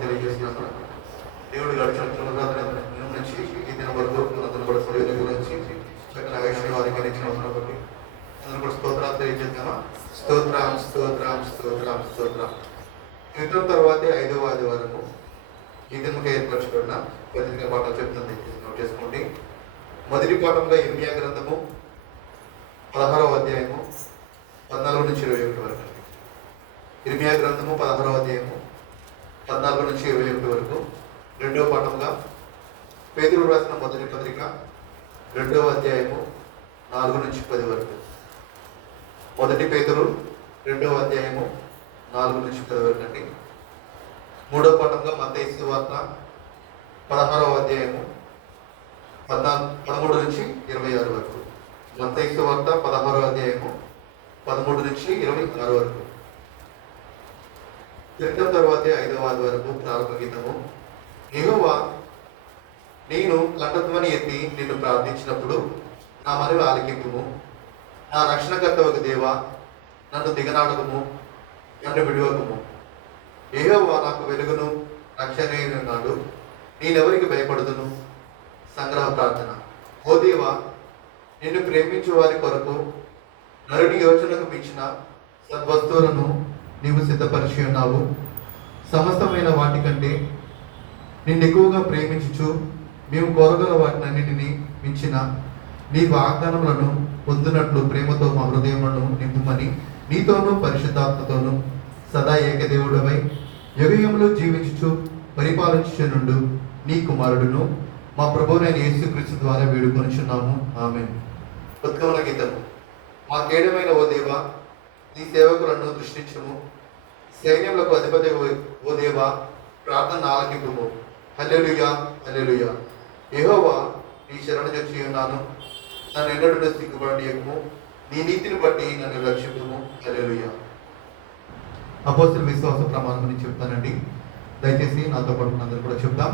తెలియజేస్తున్నాను. దేవుడు గడిచిన నుంచి ఈ దిన వరకు మనందరూ కూడా సౌకర్యం గురించి చక్కని ఆయుష్ని వారికి ఇచ్చిన అవసరం బట్టి అందరూ కూడా స్తోత్రాలు తెలియజేద్దామా? స్తోత్రం స్తోత్రం స్తోత్రం స్తోత్రం. క్రితం తర్వాతే 5వ ఆదివారము ఈ దినముగా ఏర్పరచుకున్న పత్రిక పాఠాలు చెప్తుంది, నోట్ చేసుకోండి. మొదటి పాఠంగా ఇర్మియా గ్రంథము 16వ అధ్యాయము 14 నుంచి 21 వరకు. ఇర్మియా గ్రంథము 16వ అధ్యాయము 14 నుంచి 21 వరకు. రెండవ పాఠంగా పేతురు రాసిన మొదటి పత్రిక 2వ అధ్యాయము 4 నుంచి 10 వరకు. మొదటి పేతురు 2వ అధ్యాయము 4 నుంచి 10 వరకు అండి. మూడవ పాఠంగా మత్తయి సువార్త 16వ అధ్యాయము 13 నుంచి 26 వరకు. మత్తయి సువార్త 16వ అధ్యాయము 13 నుంచి 26 వరకు. క్రితం తర్వాతే 5వ ఆదివారము ప్రారంభ గీతము. యెహోవా, నేను కంఠధ్వని ఎత్తి నిన్ను ప్రార్థించినప్పుడు నా మనవి ఆలకింపుము. నా రక్షణకర్తవకు దేవా, నన్ను దిగనాడకము, నన్ను విడువకము. యెహోవా నాకు వెలుగును రక్షణయున్నాడు, నేనెవరికి భయపడుదును? సంగ్రహ ప్రార్థన. ఓ దేవా, నిన్ను ప్రేమించు వారి కొరకు నరుని యోచనకు మించిన సద్వస్తువులను నీవు సిద్ధపరిచి ఉన్నావు. సమస్తమైన వాటికంటే నిన్ను ఎక్కువగా ప్రేమించుచు మేము కోరగల వాటినన్నిటినీ మించిన నీ వాగ్దానములను పొందునట్లు ప్రేమతో మా హృదయములను నింపుమని నీతోనూ పరిశుద్ధాత్మతోనూ సదా ఏకదేవుడవై యుగయుగములు జీవించుచు పరిపాలించుచునుండు నీ కుమారుడును మా ప్రభువైన యేసుక్రీస్తు ద్వారా వేడుకొనుచున్నాము. ఆమేన్. ఉత్కమల గీతము. మా కేడమైన ఓ దేవా, నీ సేవకులను దృష్టించుము. సైన్యములకు అధిపతి ఓ దేవా, ప్రార్థన ఆలకింపుము. హల్లెలూయా హల్లెలూయా. యెహోవా, నీ శరణు చొచ్చి ఉన్నాను, నన్ను ఎన్నడూ సిగ్గుపడనీయకుము. నీ నీతిని బట్టి నన్ను రక్షింపుము. హల్లెలూయా. అపోస్తలుల విశ్వాస ప్రమాణం గురించి చెప్తానండి, దయచేసి నాతో పాటు అందరూ కూడా చెప్తాం.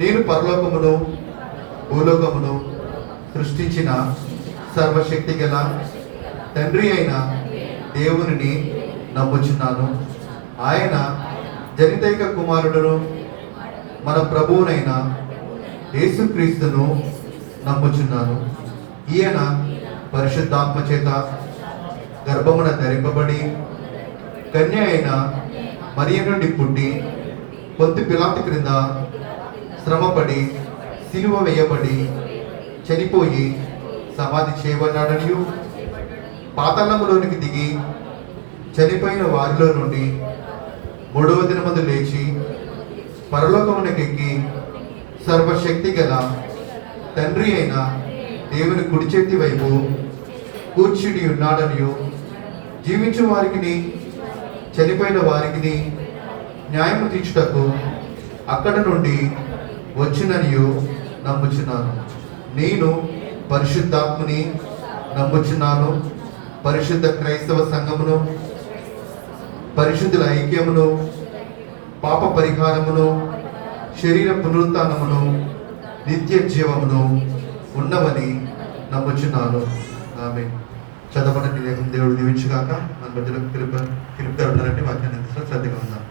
నేను పరలోకమును భూలోకమును సృష్టించిన సర్వశక్తి గల తండ్రి అయిన దేవునిని నమ్ముచున్నాను. ఆయన జనితైక కుమారుడును మన ప్రభువునైన యేసుక్రీస్తును నమ్ముచున్నాను. ఈయన పరిశుద్ధాత్మ చేత గర్భమున ధరింపబడి కన్య అయిన మరియ నుండి పుట్టి పొంతి పిలాతు క్రింద శ్రమపడి సిలువ వేయబడి చనిపోయి సమాధి చేయబడ్డాడనియు పాతాళములోనికి దిగి చనిపోయిన వారిలో నుండి 3వ దినమందు లేచి పరలోకమునకెక్కి సర్వశక్తి గల తండ్రి అయిన దేవుని కుడి చేతి వైపు కూర్చుని ఉన్నాడనియు జీవించు వారికి చనిపోయిన వారికి న్యాయము తీర్చుటకు అక్కడ నుండి వచ్చిననియు నమ్ముచున్నాను. నేను పరిశుద్ధాత్మని నమ్ముచున్నాను. పరిశుద్ధ క్రైస్తవ సంఘమును, పరిశుద్ధుల ఐక్యమును, పాప పరిహారమును, శరీర పునరుత్థానమును, నిత్య జీవమును ఉన్నవని నమ్ముచున్నాను. ఆమేన్. చదవబడిన దేవుడు దీవించుగాక. మన మధ్యలో పిలుపుతారంటే వాక్యాన్ని శ్రద్ధగా ఉందాం.